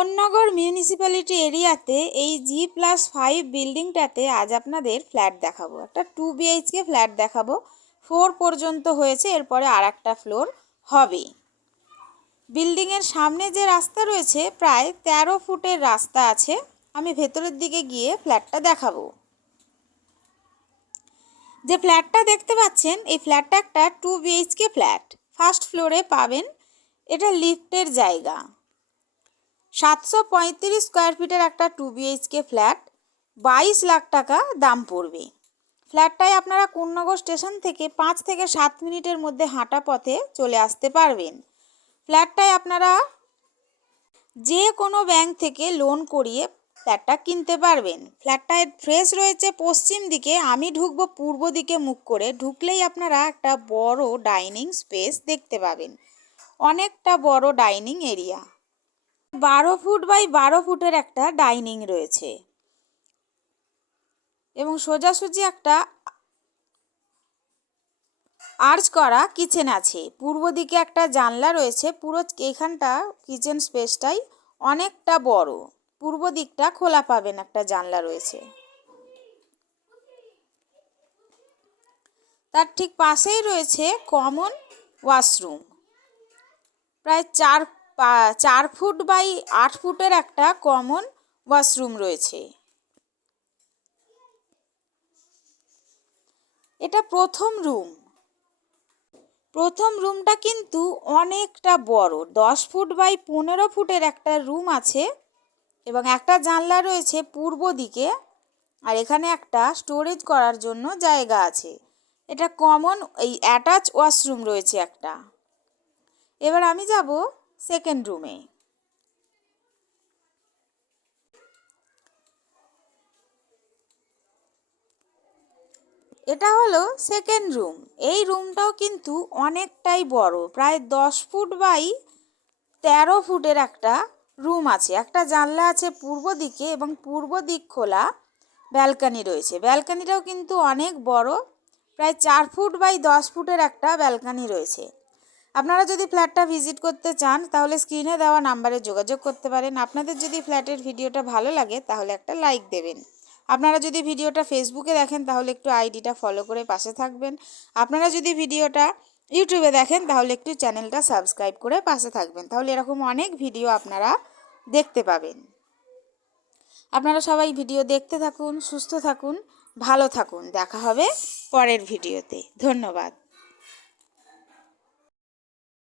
Konnagar municipality এরিয়াতে এই G+5 বিল্ডিংটাতে আজ আপনাদের ফ্ল্যাট দেখাবো। একটা 2 BHK ফ্ল্যাট দেখাবো। 4 পর্যন্ত হয়েছে, এরপরে আর একটা ফ্লোর হবে। বিল্ডিংয়ের সামনে যে রাস্তা রয়েছে প্রায় 13 ফুটের রাস্তা আছে। আমি ভেতরের দিকে গিয়ে ফ্ল্যাটটা দেখাবো। যে ফ্ল্যাটটা দেখতে পাচ্ছেন এই ফ্ল্যাটটা একটা 2 BHK ফ্ল্যাট। ফার্স্ট ফ্লোরে পাবেন, এটা লিফটের জায়গা। 735 স্কোয়ার ফিটের একটা 2 BHK ফ্ল্যাট, 22 লাখ টাকা দাম পড়বে। ফ্ল্যাটটায় আপনারা কোন্নগর স্টেশন থেকে 5 থেকে 7 মিনিটের মধ্যে হাঁটা পথে চলে আসতে পারবেন। ফ্ল্যাটটায় আপনারা যে কোনো ব্যাংক থেকে লোন করিয়ে ফ্ল্যাটটা কিনতে পারবেন। ফ্ল্যাটটায় ফ্রেশ রয়েছে পশ্চিম দিকে, আমি ঢুকবো পূর্ব দিকে মুখ করে। ঢুকলেই আপনারা একটা বড় ডাইনিং স্পেস দেখতে পাবেন, অনেকটা বড় ডাইনিং এরিয়া। 12 ফুট বাই 12 ফুটের একটা ডাইনিং রয়েছে এবং সোজাসুজি একটা আর্চ করা কিচেন আছে। পূর্ব দিকে একটা জানলা রয়েছে। পুরো এখানটা কিচেন স্পেসটাই অনেকটা বড়। পূর্ব দিকটা খোলা পাবেন, একটা জানলা রয়েছে। তার ঠিক পাশেই রয়েছে কমন ওয়াশরুম। প্রায় 4 ফুট বাই 8 ফুটের একটা কমন ওয়াশরুম রয়েছে। এটা প্রথম রুম। প্রথম রুমটা কিন্তু অনেকটা বড়, 10 ফুট বাই 15 ফুটের একটা রুম আছে এবং একটা জানলা রয়েছে পূর্ব দিকে। আর এখানে একটা স্টোরেজ করার জন্য জায়গা আছে। এটা কমন এই অ্যাটাচ ওয়াশরুম রয়েছে একটা। এবার আমি যাব সেকেন্ড রুমে। এটা হলো সেকেন্ড রুম। এই রুমটাও কিন্তু অনেকটাই বড়, প্রায় 10 ফুট বাই 13 ফুটের একটা রুম আছে। একটা জানলা আছে পূর্ব দিকে এবং পূর্ব দিক খোলা ব্যালকানি রয়েছে। ব্যালকানিটাও কিন্তু অনেক বড়, প্রায় 4 ফুট বাই 10 ফুটের একটা ব্যালকানি রয়েছে। আপনারা যদি ফ্ল্যাটটা ভিজিট করতে চান তাহলে স্ক্রিনে দেওয়া নাম্বারে যোগাযোগ করতে পারেন। আপনাদের যদি ফ্ল্যাটের ভিডিওটা ভালো লাগে তাহলে একটা লাইক দেবেন। আপনারা যদি ভিডিওটা ফেসবুকে দেখেন তাহলে একটু আইডিটা ফলো করে পাশে থাকবেন। আপনারা যদি ভিডিওটা ইউটিউবে দেখেন তাহলে একটু চ্যানেলটা সাবস্ক্রাইব করে পাশে থাকবেন। তাহলে এরকম অনেক ভিডিও আপনারা দেখতে পাবেন। আপনারা সবাই ভিডিও দেখতে থাকুন, সুস্থ থাকুন, ভালো থাকুন। দেখা হবে পরের ভিডিওতে। ধন্যবাদ।